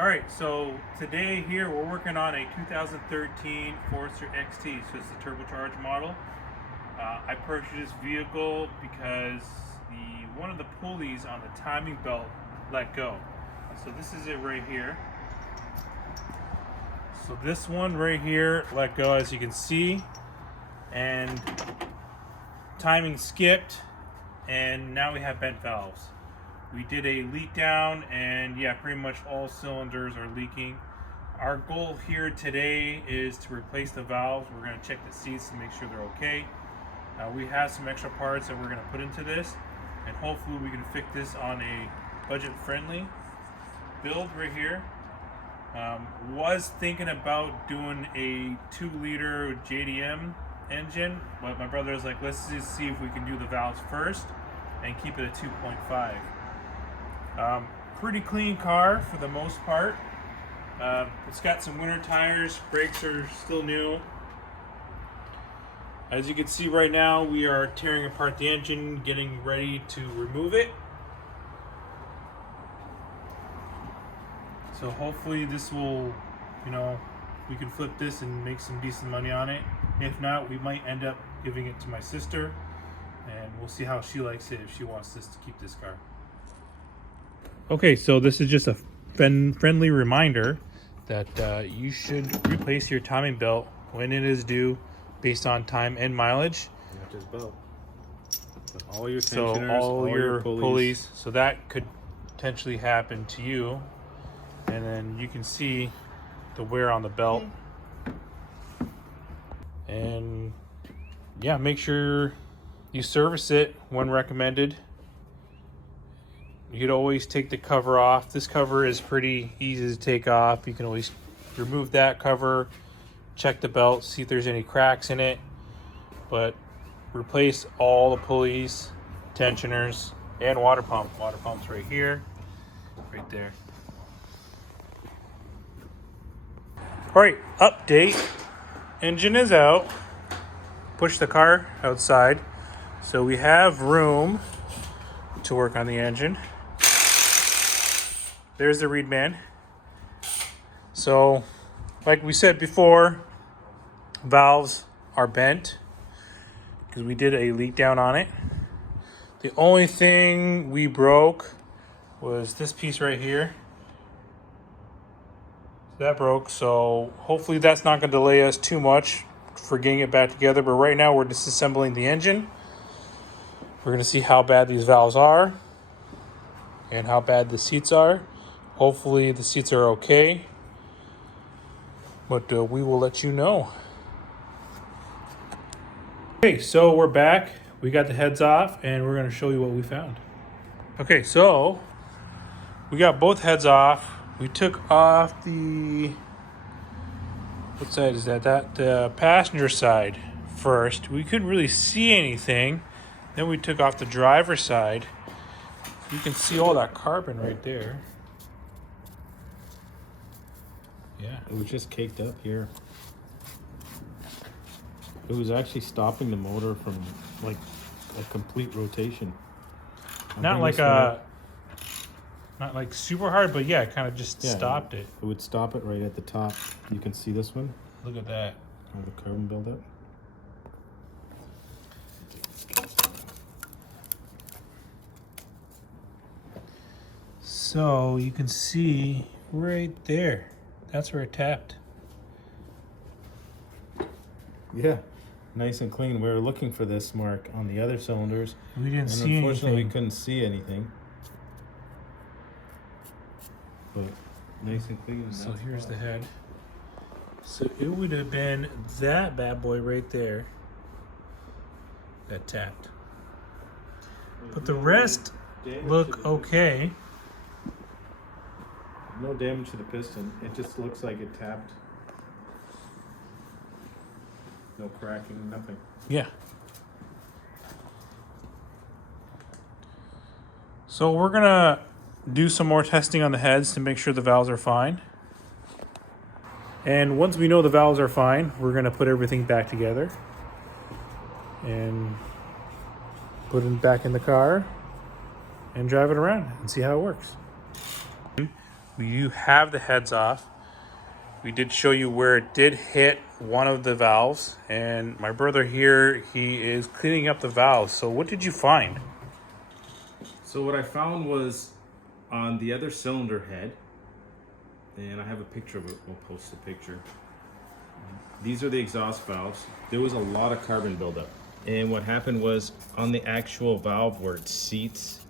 Alright, so today here we're working on a 2013 Forester XT, so it's the turbocharged model. I purchased this vehicle because one of the pulleys on the timing belt let go. So this is it right here. So this one right here let go, as you can see, and timing skipped, and now we have bent valves. We did a leak down, and yeah, pretty much all cylinders are leaking. Our goal here today is to replace the valves. We're going to check the seats to make sure they're okay. We have some extra parts that we're going to put into this, and hopefully we can fix this on a budget-friendly build right here. Was thinking about doing a 2-liter JDM engine, but my brother was like, let's just see if we can do the valves first and keep it at 2.5. Pretty clean car for the most part. It's got some winter tires, brakes are still new. As you can see right now, we are tearing apart the engine, getting ready to remove it. So hopefully this will, we can flip this and make some decent money on it. If not, we might end up giving it to my sister, and we'll see how she likes it, if she wants this to keep this car. Okay, so this is just a friendly reminder that you should replace your timing belt when it is due, based on time and mileage. Not just belt, but all your so tensioners, all your pulleys. So that could potentially happen to you, and then you can see the wear on the belt. And yeah, make sure you service it when recommended. You could always take the cover off. This cover is pretty easy to take off. You can always remove that cover, check the belt, see if there's any cracks in it. But replace all the pulleys, tensioners, and water pump. Water pump's right here, right there. All right, update. Engine is out. Push the car outside. So we have room to work on the engine. There's the reed man. So, like we said before, valves are bent because we did a leak down on it. The only thing we broke was this piece right here. That broke, so hopefully that's not going to delay us too much for getting it back together. But right now we're disassembling the engine. We're going to see how bad these valves are and how bad the seats are. Hopefully the seats are okay, but we will let you know. Okay, so we're back. We got the heads off, and we're going to show you what we found. Okay, so we got both heads off. We took off the, what side is that? The passenger side first. We couldn't really see anything. Then we took off the driver's side. You can see all that carbon right there. Yeah. It was just caked up here. It was actually stopping the motor from like a complete rotation. Not like super hard, but yeah, it kind of just stopped it. It would stop it right at the top. You can see this one. Look at that. All the carbon buildup. So you can see right there. That's where it tapped. Yeah, nice and clean. We were looking for this mark on the other cylinders. We didn't see unfortunately, anything. we couldn't see anything. But nice and clean. So here's the head. So it would have been that bad boy right there that tapped. But the rest look okay. No damage to the piston. It just looks like it tapped. No cracking, nothing. Yeah. So we're gonna do some more testing on the heads to make sure the valves are fine. And once we know the valves are fine, we're gonna put everything back together and put it back in the car and drive it around and see how it works. we do have the heads off. We did show you where it did hit one of the valves, and my brother here, he is cleaning up the valves. So what did you find? So what I found was on the other cylinder head, and I have a picture of it, we'll post a picture. These are the exhaust valves. There was a lot of carbon buildup. And what happened was on the actual valve where it seats,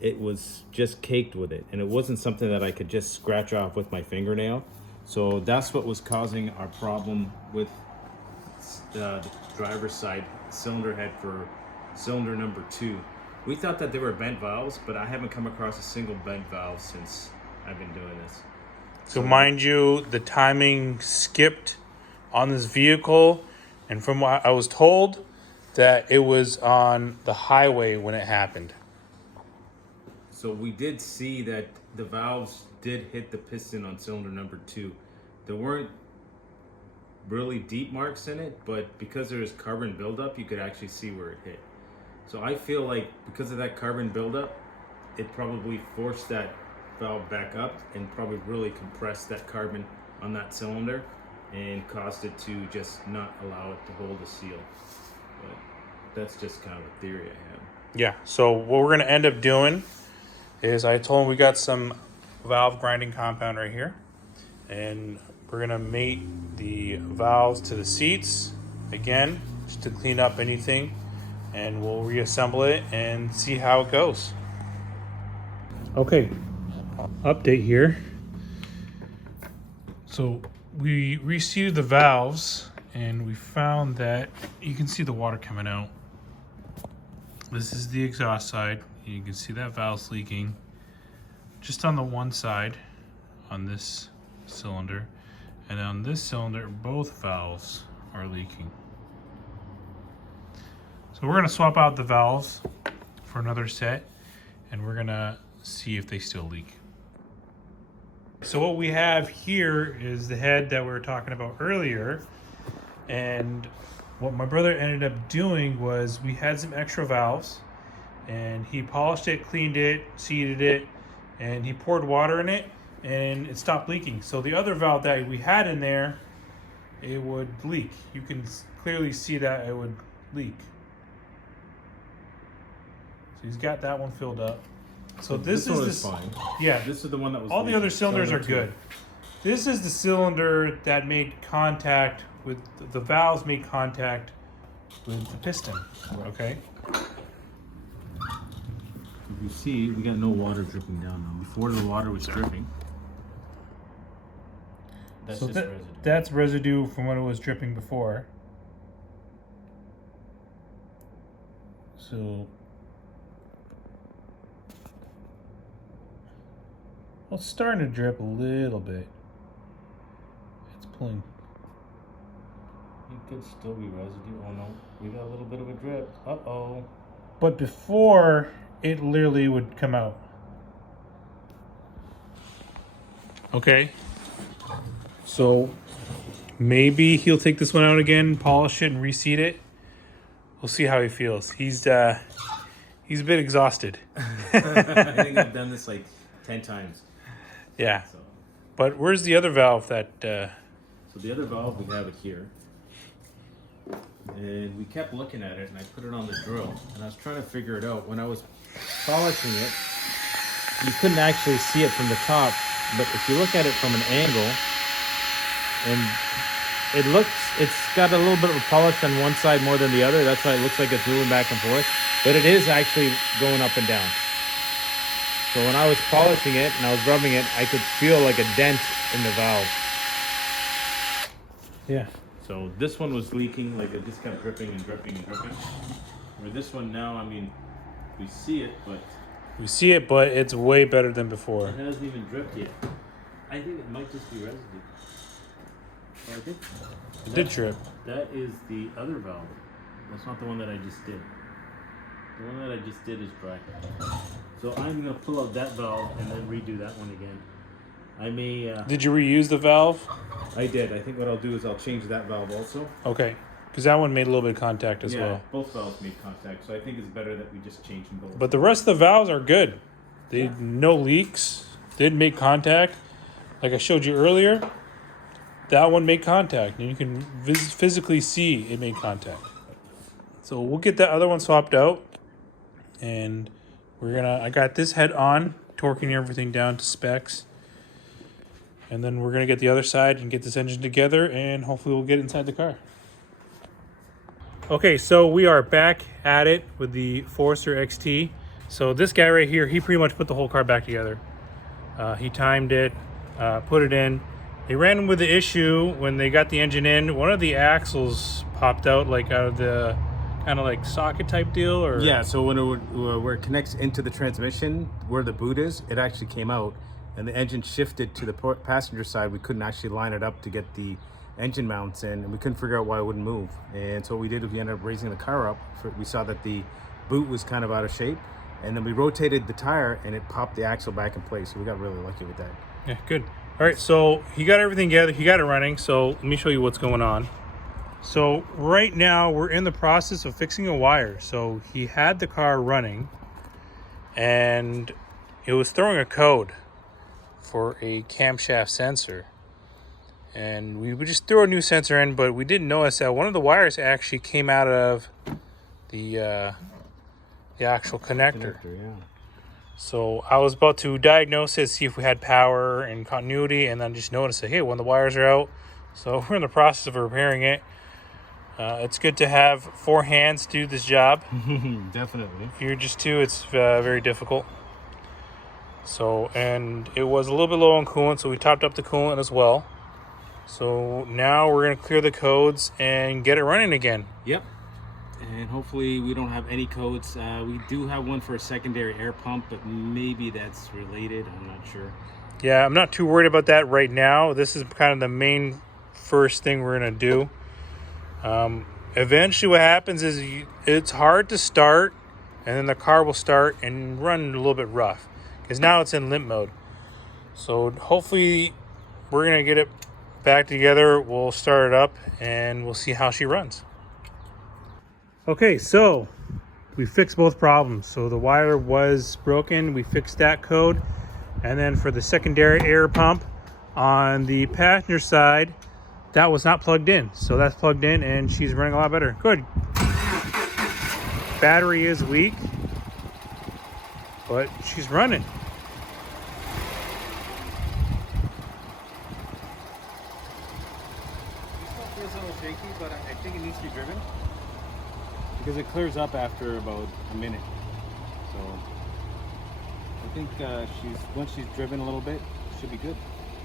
it was just caked with it. And it wasn't something that I could just scratch off with my fingernail. So that's what was causing our problem with the driver's side cylinder head for cylinder number 2. We thought that they were bent valves, but I haven't come across a single bent valve since I've been doing this. So mind you, the timing skipped on this vehicle, and from what I was told, that it was on the highway when it happened. So we did see that the valves did hit the piston on cylinder number 2. There weren't really deep marks in it, but because there was carbon buildup, you could actually see where it hit. So I feel like because of that carbon buildup, it probably forced that valve back up and probably really compressed that carbon on that cylinder and caused it to just not allow it to hold a seal. But that's just kind of a theory I have. Yeah, so what we're gonna end up doing is I told him we got some valve grinding compound right here, and we're gonna mate the valves to the seats again, just to clean up anything, and we'll reassemble it and see how it goes. Okay, update here. So we reseated the valves and we found that you can see the water coming out. This is the exhaust side. You can see that valve's leaking just on the one side on this cylinder, and on this cylinder both valves are leaking. So we're gonna swap out the valves for another set, and we're gonna see if they still leak. So what we have here is the head that we were talking about earlier, and what my brother ended up doing was we had some extra valves, and he polished it, cleaned it, seated it, and he poured water in it, and it stopped leaking. So the other valve that we had in there, it would leak. You can clearly see that it would leak. So he's got that one filled up. So this is one is fine. Yeah, This is the one that was all the leaking. other cylinders are Cylinder good. This is the cylinder that made contact with the valves, made contact with the piston. Okay. If you see, we got no water dripping down now. Before the water was dripping. That's So just residue. that's residue from when it was dripping before. So well, it's starting to drip a little bit. It's pulling. It could still be residue. Oh no, we got a little bit of a drip. Uh-oh. But before, it literally would come out. Okay. So maybe he'll take this one out again, polish it, and reseat it. We'll see how he feels. He's a bit exhausted. I think I've done this like 10 times. Yeah. So, But where's the other valve that... so the other valve, we have it here. And we kept looking at it, and I put it on the drill, and I was trying to figure it out. When I was polishing it, you couldn't actually see it from the top, but if you look at it from an angle, and it's got a little bit of polish on one side more than the other. That's why it looks like it's moving back and forth, but it is actually going up and down. So when I was polishing it and I was rubbing it, I could feel like a dent in the valve. Yeah. So this one was leaking, like it just kept dripping and dripping and dripping. Where this one now, I mean, we see it, but We see it, but it's way better than before. it hasn't even dripped yet. I think it might just be residue. Oh, I think It did trip. that is the other valve. That's not the one that I just did. The one that I just did is dry. So I'm gonna pull out that valve and then redo that one again. I may. Did you reuse the valve? I did. I think what I'll do is I'll change that valve also. Okay. Because that one made a little bit of contact as well. Both valves made contact, so I think it's better that we just change them both. But the rest of the valves are good. No leaks. did make contact. Like I showed you earlier, that one made contact, and you can physically see it made contact. So we'll get that other one swapped out, and I got this head on, torquing everything down to specs. And then we're gonna get the other side and get this engine together, and hopefully we'll get inside the car. Okay, so we are back at it with the Forester XT. So this guy right here, he pretty much put the whole car back together. He timed it, put it in. They ran with the issue when they got the engine in. One of the axles popped out, like out of the kind of like socket type deal, or yeah. So when where it connects into the transmission, where the boot is, it actually came out, and the engine shifted to the passenger side. We couldn't actually line it up to get the engine mounts in, and we couldn't figure out why it wouldn't move. And so what we did is we ended up raising the car up. We saw that the boot was kind of out of shape, and then we rotated the tire, and it popped the axle back in place. So we got really lucky with that. Yeah, good. All right, so he got everything together. He got it running. So let me show you what's going on. So right now we're in the process of fixing a wire. So he had the car running, and it was throwing a code for a camshaft sensor. And we would just throw a new sensor in, but we didn't notice that one of the wires actually came out of the actual connector. Yeah. So I was about to diagnose it, see if we had power and continuity, and then just noticed that, hey, one of the wires are out. So we're in the process of repairing it. It's good to have 4 hands to do this job. Definitely. If you're just 2, it's very difficult. So, and it was a little bit low on coolant, so we topped up the coolant as well. So now we're going to clear the codes and get it running again. Yep. And hopefully we don't have any codes. We do have one for a secondary air pump, but maybe that's related. I'm not sure. Yeah, I'm not too worried about that right now. This is kind of the main first thing we're going to do. Eventually what happens is it's hard to start, and then the car will start and run a little bit rough because now it's in limp mode. So hopefully we're going to get it back together. We'll start it up and we'll see how she runs. Okay, so we fixed both problems. So the wire was broken, we fixed that code. And then for the secondary air pump on the passenger side, that was not plugged in. So that's plugged in and she's running a lot better. Good. Battery is weak, but she's running. It feels a little shaky, but I think it needs to be driven because it clears up after about a minute. So I think once she's driven a little bit, it should be good.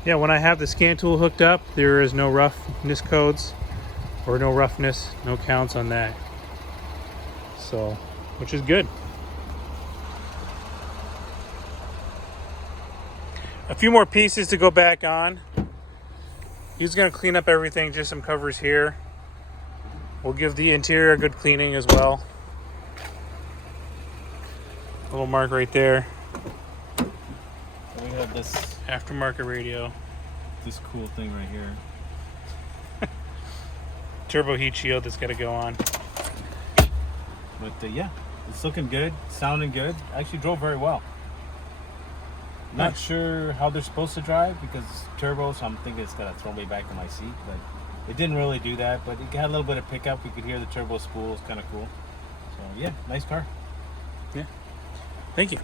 Yeah, when I have the scan tool hooked up, there is no roughness codes or no roughness, no counts on that. So, which is good. A few more pieces to go back on. He's gonna clean up everything, just some covers here. We'll give the interior a good cleaning as well. Little mark right there. We have this Aftermarket radio. This cool thing right here. Turbo heat shield that's gotta go on. But yeah, it's looking good, sounding good. Actually drove very well. Not sure how they're supposed to drive because it's turbo, so I'm thinking it's gonna throw me back in my seat, but it didn't really do that. But it had a little bit of pickup. We could hear the turbo spool. It's kind of cool. So yeah, nice car. Yeah. Thank you.